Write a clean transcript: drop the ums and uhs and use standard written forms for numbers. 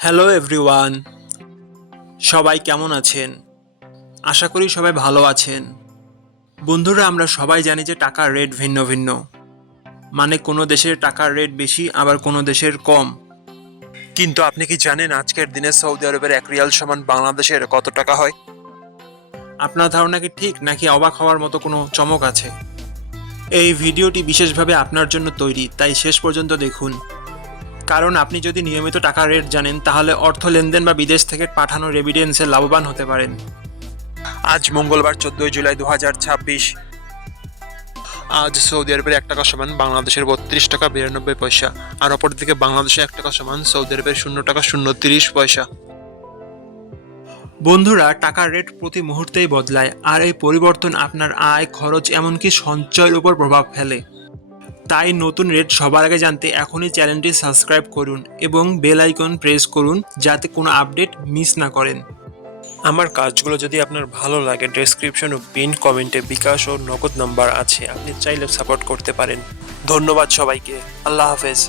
Hello everyone, সবাই কেমন আছেন? আশা করি সবাই ভালো আছেন। বন্ধুরা, আমরা সবাই জানি যে টাকার রেট ভিন্ন ভিন্ন। মানে কোনো দেশের টাকার রেট বেশি, আবার কোনো দেশের কম। কিন্তু আপনি কি জানেন আজকের দিনে সৌদি আরবের 1 রিয়াল সমান বাংলাদেশের কত টাকা হয়? আপনার ধারণা কি ঠিক, নাকি অবাক হওয়ার মতো কোনো চমক আছে? এই ভিডিওটি বিশেষভাবে আপনার জন্য তৈরি, তাই শেষ পর্যন্ত দেখুন। কারণ আপনি যদি নিয়মিত টাকার রেট জানেন, তাহলে অর্থ লেনদেন বা বিদেশ থেকে পাঠানো রেমিটেন্সে লাভবান হতে পারেন। আজ মঙ্গলবার 14 জুলাই 2026। আজ সৌদি আরবের 1 টাকা সমান বাংলাদেশের 32 টাকা 92 পয়সা, আর অপরদিকে বাংলাদেশে 1 টাকা সমান সৌদি আরবের 0 টাকা 030 পয়সা। বন্ধুরা, টাকার রেট প্রতি মুহূর্তেই বদলায়, আর এই পরিবর্তন আপনার আয়, খরচ, এমনকি সঞ্চয়ের উপর প্রভাব ফেলে। তাই নতুন রেট সবার আগে জানতে এখনই চ্যানেলটি সাবস্ক্রাইব করুন এবং বেল আইকন প্রেস করুন, যাতে কোনো আপডেট মিস না করেন। আমার কাজগুলো যদি আপনার ভালো লাগে, ডেসক্রিপশন ও পিন কমেন্টে বিকাশ ও নগদ নাম্বার আছে, আপনি চাইলে সাপোর্ট করতে পারেন। ধন্যবাদ সবাইকে। আল্লাহ হাফেজ।